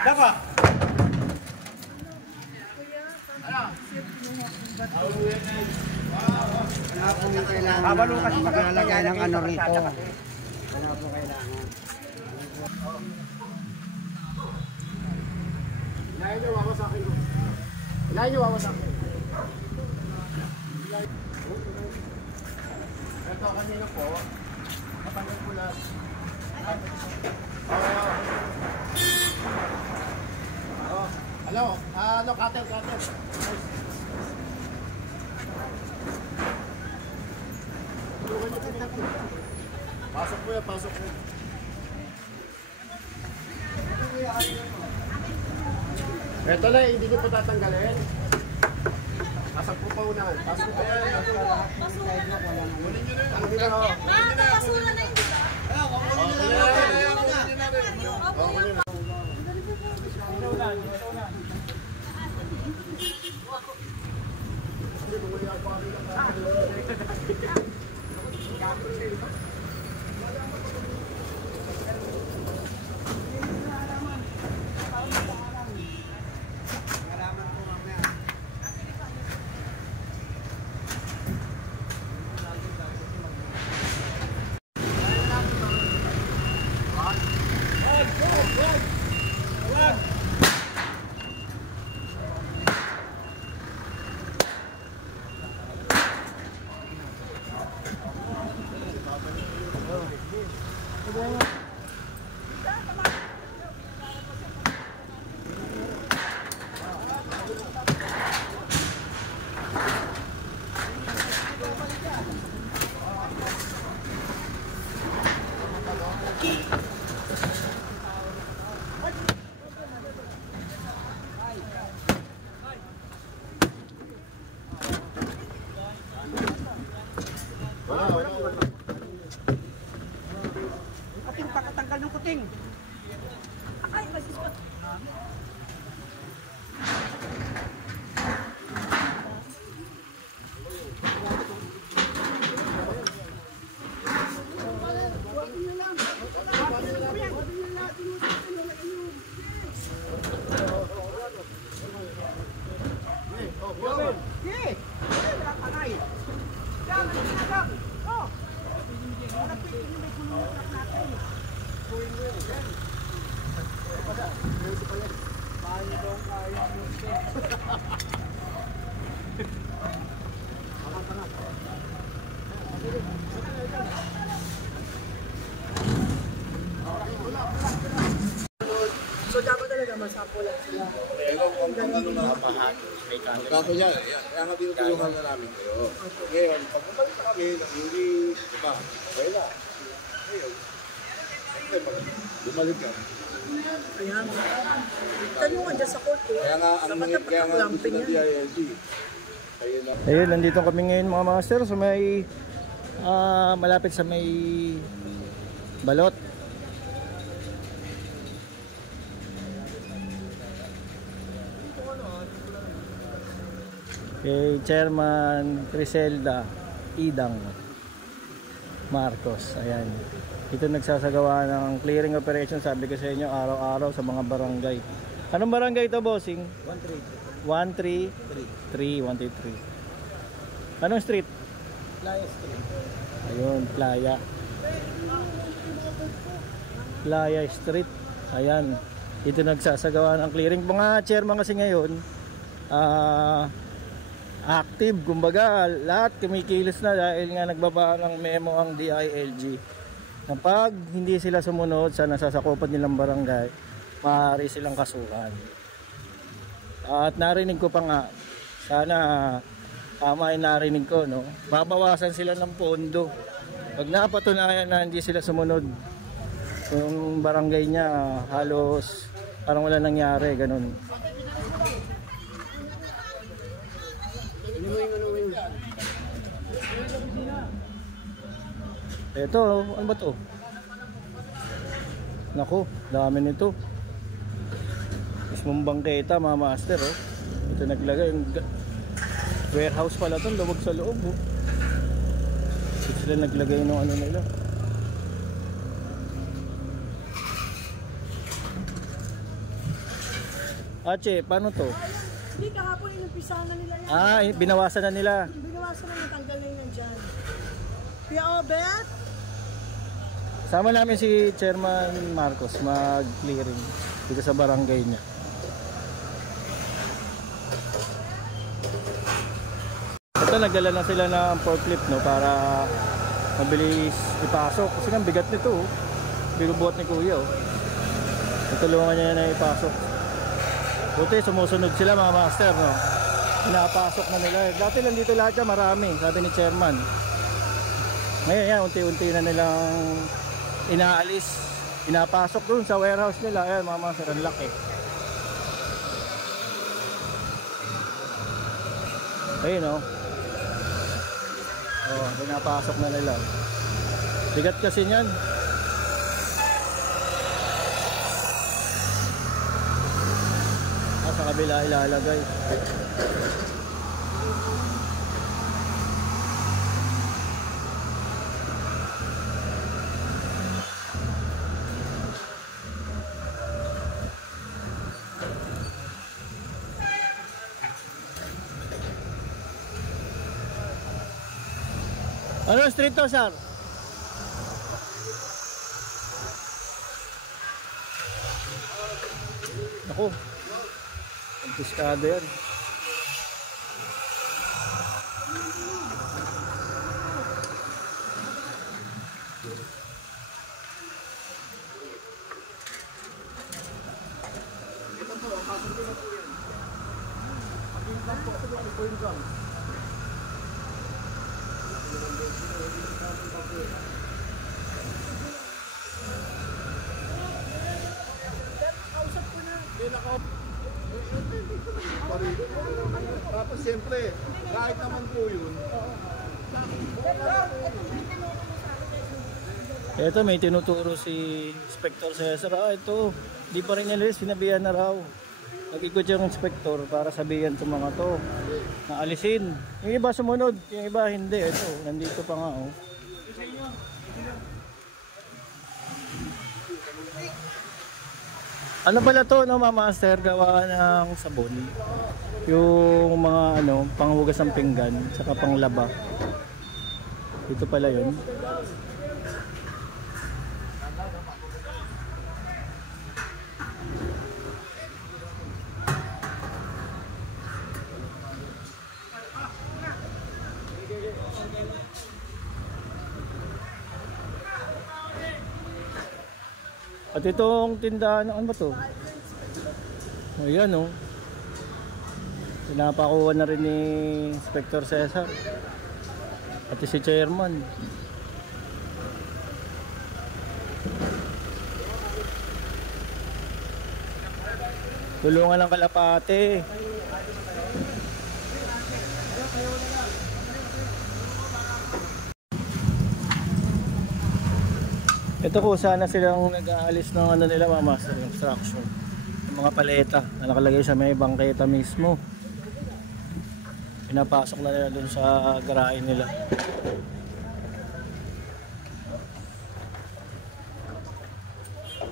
Dapat. Ano po yung kailangan maglalagay ng ano rito? Ano po kailangan? Ilahin niyo, wawa sa akin. Ilahin niyo, wawa sa akin. Ito kanina po, kapatid ko na. Hello, ano, cutter. Pasok po yan, pasok po. Ito na, hindi ko po tatanggalin. Pasok po pa unahan. Pasok po pa unahan. Kunin nyo na yun. Kunin nyo na yun. Basura na yun, di ba? Kunin na. Kuting, pakatanggal ng kuting. Ay, masisipot. So dapat talaga masampulan sila. Kako niya, kaya nga tinutulungan na namin kayo. Ngayon, pag bumalik na kami, hindi, diba, kaya na. Ngayon, bumalik ka. Kaya nga. Tanungan dyan sa court eh. Kaya nga, ang gusto ng DILG. Ayun, nandito kami ngayon mga master sa may malapit sa may balot. Kay Chairman Criselda Idang Marcos. Ayan. Ito nagsasagawa ng clearing operation, sabi ko sa inyo, araw-araw sa mga barangay. Anong barangay ito, bossing? 133. Anong street? Playa Street. Ayun, Playa Street. Ayan. Ito nagsasagawa ng clearing. Mga chairman kasi ngayon, active, kumbaga lahat kumikilos na dahil nga nagbaba ng memo ang DILG na pag hindi sila sumunod sa nasasakupan nilang barangay, maaari silang kasuhan. At narinig ko pa nga, sana tama yung narinig ko, no? Babawasan sila ng pondo pag napatunayan na hindi sila sumunod. Yung barangay niya halos parang wala nangyari, ganun. Ito, ano ba to? Naku, dami nito. Mismong bangketa, mga master, oh. Ito naglagay. Warehouse pala ito, lubog sa loob, oh. Ito sila naglagay ng ano nila. Ache, paano to? Hindi, kahapon inumpisa na nila yan. Ah, binawasan na nila. Binawasan na natanggal na yun dyan. Kuya Obet? Sama namin si Chairman Marcos mag-clearing dito sa barangay niya. Ito, nagdala na sila ng forklift, no, para mabilis ipasok. Kasi ang bigat nito, oh. Binubuhat ni Kuya, oh. Tutulungan niya na ipasok. Buti sumusunod sila mga master, no. Pinapasok na nila. Dati lang dito lahat yan, marami, sabi ni Chairman. Ngayon yan, unti-unti na nilang inaalis, pinapasok dun sa warehouse nila. Ayan mga master, ang laki. Ayun, oh. Oh, pinapasok na nila. Bigat kasi niyan. Sa kabila ilalagay. Ano street to, sir? Ako. Piskado yan. Tapos siyempre, kahit naman po yun. Ito may tinuturo si Inspector Cesar. Ah, ito, di pa rin niya sinabihan na raw. Nag-ikot yung inspector para sabihan itong mga to na alisin. Yung iba sumunod, yung iba hindi. Ito, nandito pa nga, oh. Ano pala to, no, mga master, gawa ng sabon. Yung mga ano, panghugas ng pinggan, saka panglaba. Ito pala yun. At itong tindahan, ano ba to? Ayan, oh. Pinapakuha na rin ni Inspector Cesar. Pati si Chairman. Tulungan ng kalapate. Ito po, sana silang nag-aalis ng ano nila, mga master, instruction. Yung mga paleta na nakalagay sa may bangketa mismo. Pinapasok na nila dun sa garahe nila.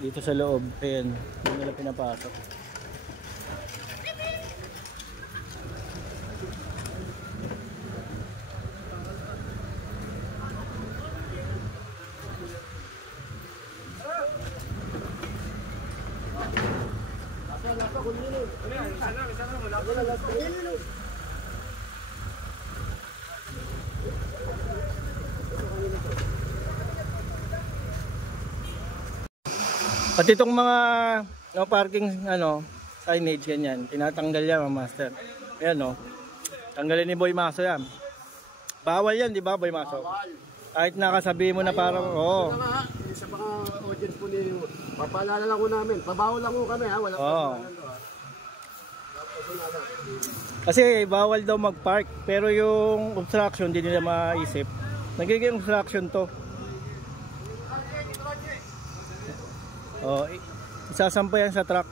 Dito sa loob, ayan, doon nila pinapasok. At itong mga no parking ano signage ganyan, tinatanggal yan, mga master. Ayan, no. Tanggalin ni Boy Maso yan. Bawal yan, di ba, Boy Maso? Kahit nakasabi mo na parang oo. Sa mga audience po niyo, papaalala lang ko namin. Pabawal lang ko kami, ha. Wala pa. Kasi bawal daw mag-park, pero yung obstruction hindi nila maisip. Nagiging obstruction to. Oh, isasampa yan sa truck.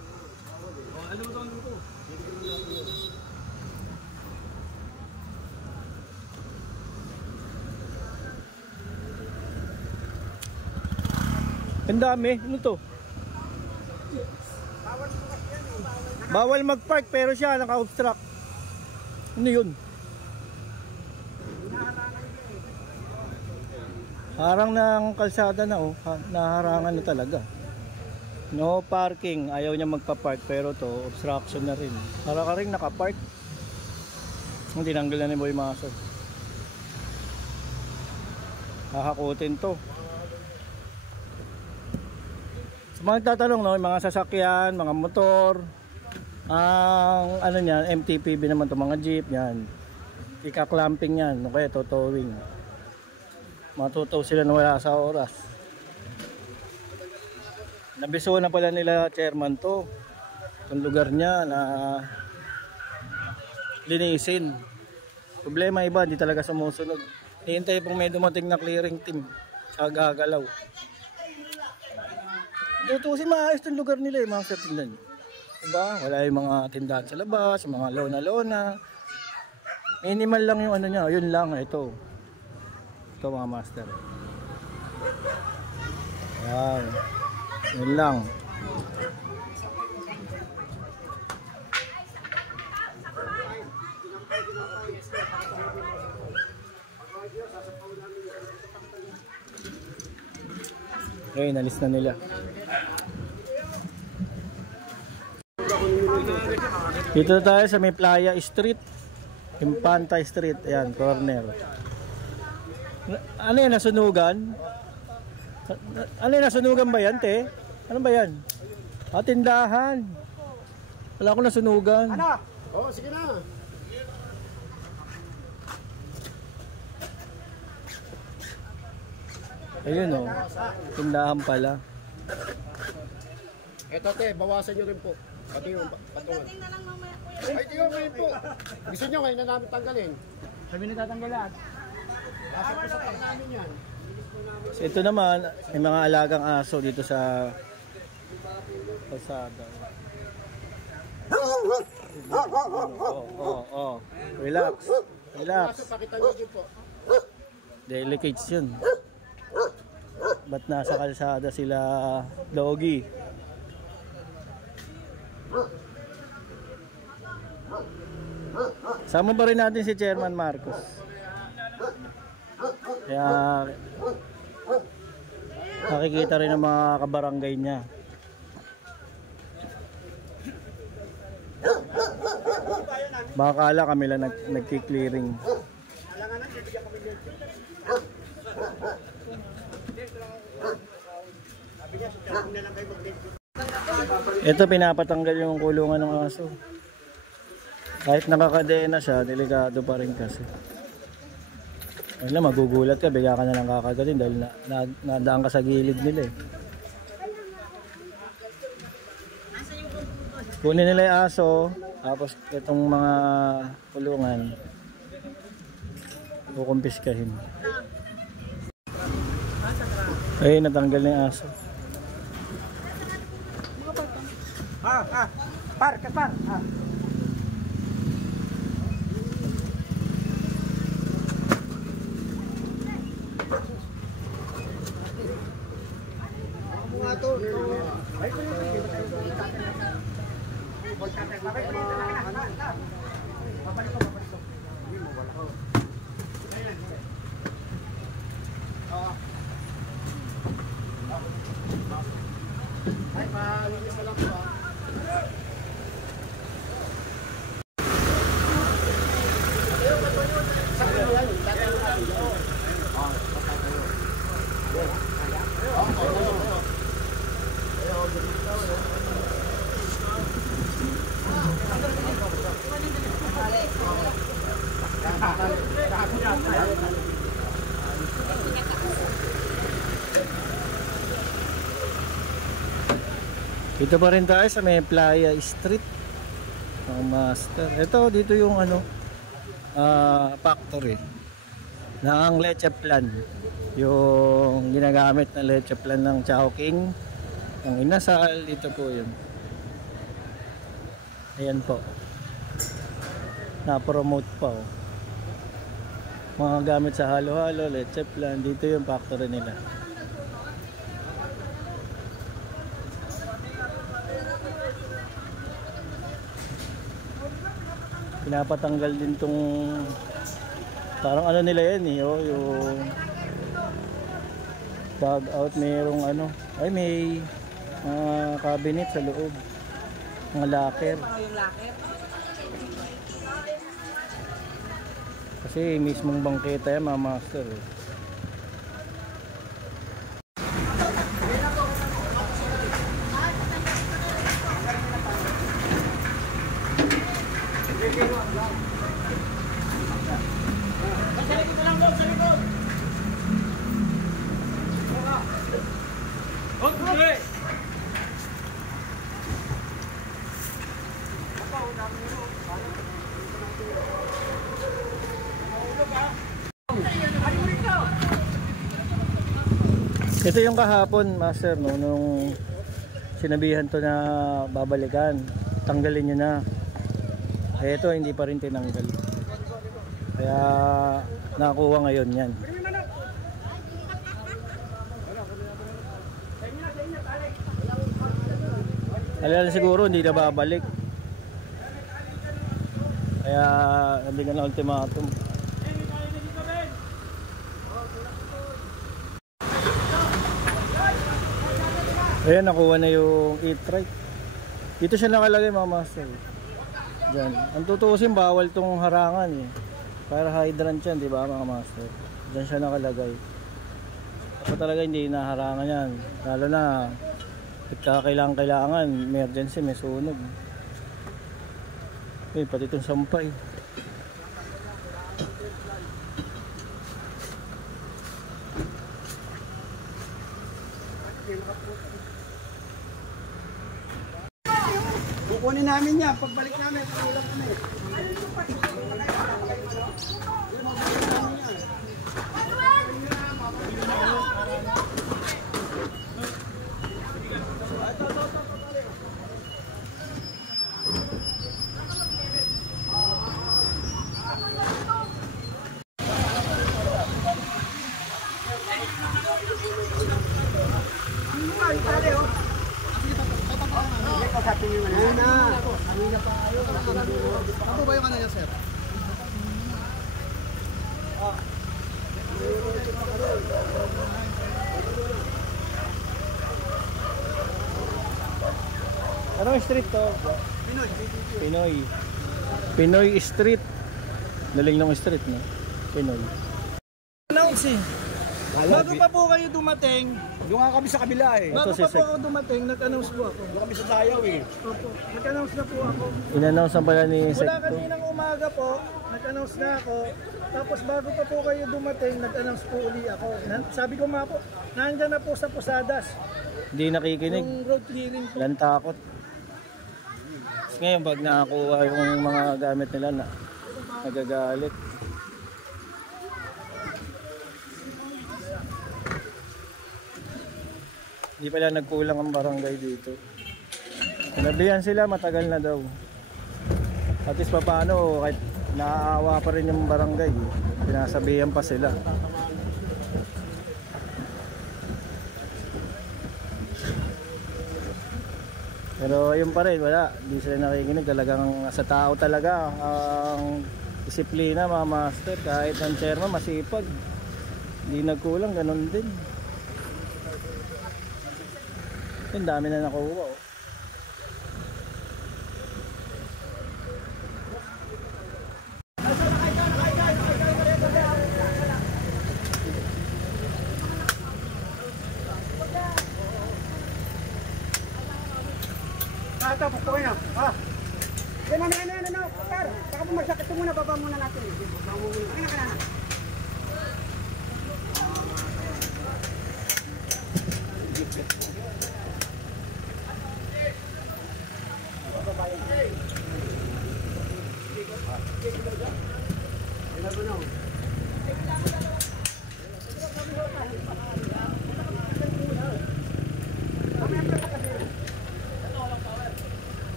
Ang dami, ano to? Bawal mag-park pero siya naka-obstruct. Ano yun? Harang ng kalsada na oh. Naharangan na talaga. No parking. Ayaw niya magpa-park pero to obstruction na rin. Para ka rin naka-park. Hindi tinanggal na ni Boy Maso. Hahakutin to. Sa mga tatanong no, mga sasakyan, mga motor, ang ano niyan, MTPB naman to, mga jeep yan. Ika-clamping yan, okay, totowing. Matutow sila na wala sa oras. Nabiso na pala nila chairman to. Yung lugar niya na linisin. Problema iba, hindi talaga sumusunod. Hihintay pong may dumating na clearing team sa gagalaw. Tutusin maayos yung lugar nila mga sir, tingnan. Diba? Wala yung mga tindahan sa labas, mga lona-lona. Minimal lang yung ano niya, yun lang, ito. Ito mga master. Yan. Yun lang. Okay, nalis na nila. Dito tayo sa may Playa Street, Infanta Street, ayan, corner. Ano yan, nasunugan? Ano yan, nasunugan ba yan, te? Ano ba yan? Tindahan. Wala ko nasunugan. Ano? Oo, sige na. Ayun o, tindahan pala. Eto te, bawasan nyo rin po. Pati yung patungan. Pagdating na lang mamaya kuya. Ay, di ko ngayon po. Gusto nyo ngayon na namin tanggalin. Sabi na tatanggalan. Dapat po sa pag namin yan. So, ito naman, may mga alagang aso dito sa pasada. Oh. Relax. Relax. Kaso pakita nyo din po. Delicates yun. Ba't nasa kalsada sila, doggy? Sama ba rin natin si Chairman Marcos? Kaya nakikita rin ng mga kabarangay niya. Baka kala kami lang nagki-clearing. Ito pinapatanggal yung kulungan ng aso. Kahit nakakadena siya, delikado pa rin kasi. Ayun, magugulat ka, bigla ka na lang kakagatin dahil nadaan ka sa gilid nila eh. Kunin nila yung aso, tapos itong mga kulungan kukumpiskahin. Ay, natanggal na yung aso. Par. Ay, palinis na lang po ah. Dito pa rin tayo sa may Playa Street. Master. Ito dito yung ano factory ng leche plan. Yung ginagamit na leche plan ng Chowking, ng inasal, dito po yun. Ayan po. Na-promote pa oh. Mga gamit sa halo-halo, leche plan, dito yung factory nila. pinapatanggal din tong parang ano nila yan eh, oh, yung bag out, mayroong ano, ay may cabinet sa loob, mga locker. Yung locker. Kasi mismong bangketa yan mga master eh. Ito yung kahapon master, no, nung sinabihan to na babalikan, tanggalin nyo na. Eh ito hindi pa rin tinanggal, kaya nakakuha ngayon yan. Alala siguro hindi na babalik, kaya nabigyan ng ultimatum. Ayan, nakuha na yung e-trike. Dito siya nakalagay mga master. Diyan. Ang tutuusin, bawal tong harangan eh. Para hydrant yan, di ba mga master? Diyan siya nakalagay. Dapat talaga hindi naharangan yan. Lalo na, kailangan, emergency, may sunog. Eh, pati itong sampay. Kukunin namin yan, pagbalik namin, pagulang kami. Ako ba yung ano niya, sir? Anong street to? Pinoy Street. Daling ng street, no? Pinoy. Announce eh. Bago pa po kayo dumating, Yung nga kami sa kabila eh. bago si pa po Sek. ako dumating, nag-announce po ako. Yung kami sa Dayaw eh. Opo, nag-announce na po ako. In-announce na pala ni Mula Secto. kaninang umaga po, nag-announce na ako. Tapos bago pa po kayo dumating, nag-announce po uli ako. Sabi ko nga po, nandyan na po sa Posadas. Hindi nakikinig. Yung road clearing po. Walang takot. Tapos ngayon pag nakakuha yung mga gamit nila na nagagalit. Hindi pala nagkulang ang barangay dito. Sinabihan sila matagal na daw. At least paano kahit naaawa pa rin yung barangay, sinasabihan pa sila. Pero yun pa rin, wala. Hindi sila nakikinig. Talagang sa tao talaga ang disiplina mga master. Kahit ang chairman masipag, hindi nagkulang, ganun din. Ang dami na nakuha oh. Tapos po kayo. Yan ano. Sir, baka po magsakit ito muna, baba muna natin. Baba muna. Ano.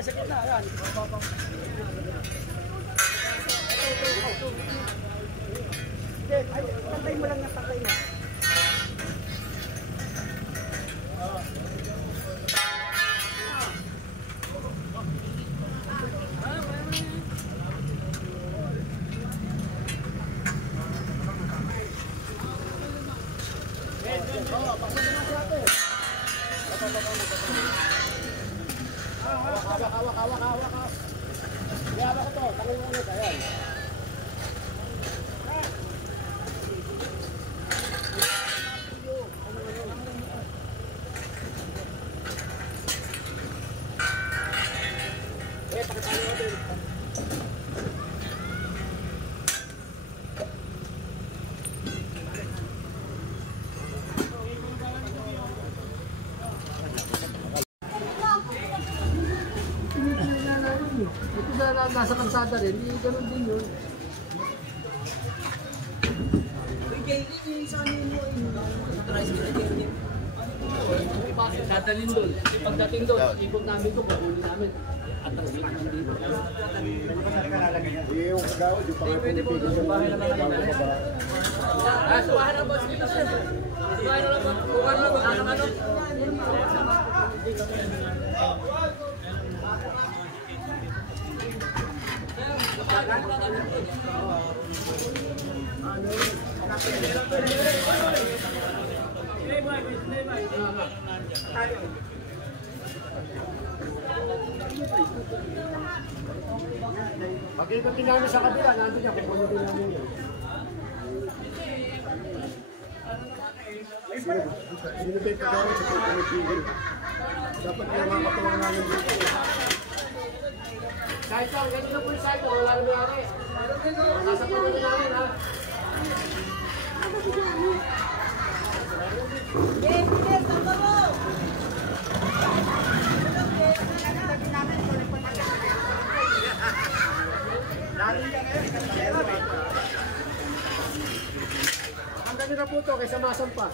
sa gitna, yan. Ay, pantay mo lang yung pantay mo. Hawak. Hawak ko to, tanong mo ulit, ayan. Pakitalo natin. Ito na nasa kalsada rin, hindi ganun din yun. Dadalhin doon. Pagdating doon, ikot namin ito, kukunin namin. At ang ikot namin dito. Yung kagawad, yung pangapulipigil sa bahay naman namin. Subahan na boss dito siya. Subahan na lang boss. Bukan lang, ano. Pag-ikotin namin sa kabila, nandun niya, kukunin namin yun. Sino ba yung kagawad sa pangapulipigil? Dapat kaya makakatuwang namin dito. Kahit lang, ganito po yung side, wala na mayari. Sasapunin namin, ha? Ang ganda na po ito, kaysa masampa.